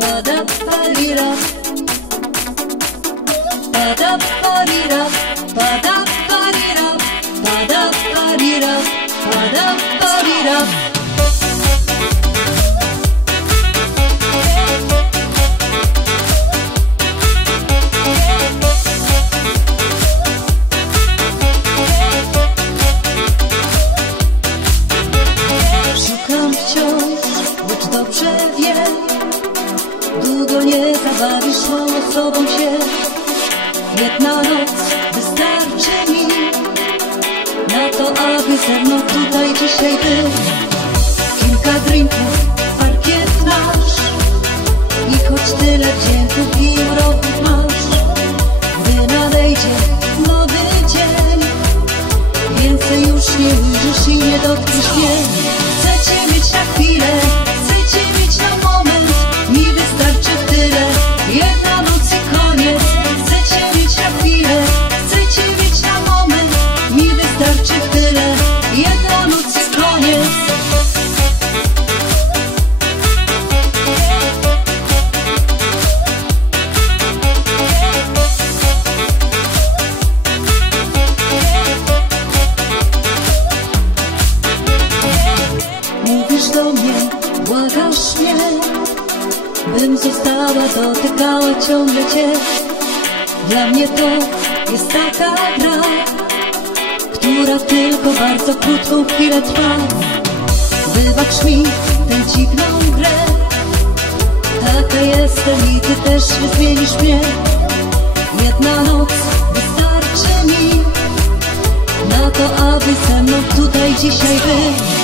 Ba-da-ba-dee-da, ba-da-ba-dee-da, ba-da-ba-dee-da, ba-da-ba-dee-da, ba-da-ba-dee-da. Szukam wciąż, lecz dobrze wiem, długo nie zabawisz moją osobą się. Jedna noc wystarczy mi na to, aby ze mną tutaj dzisiaj był. Kilka drinków, parkiet nasz i choć tyle wdzięków i uroków masz, gdy nadejdzie nowy dzień, więcej już nie ujrzysz i nie dotkniesz mnie. Chcę cię mieć na chwilę, chcę cię mieć na moment, mi wystarczy tyle, jedna noc i koniec. Chcę cię mieć na chwilę, chcę cię mieć na moment, mi wystarczy tyle, jedna noc i koniec. Mówisz do mnie, błagasz mnie, bym została, dotykała ciągle cię. Dla mnie to jest taka gra, która tylko bardzo krótką chwilę trwa. Wybacz mi tę dziwną grę, taka jestem i ty też nie zmienisz mnie. Jedna noc wystarczy mi na to, aby ze mną tutaj dzisiaj być.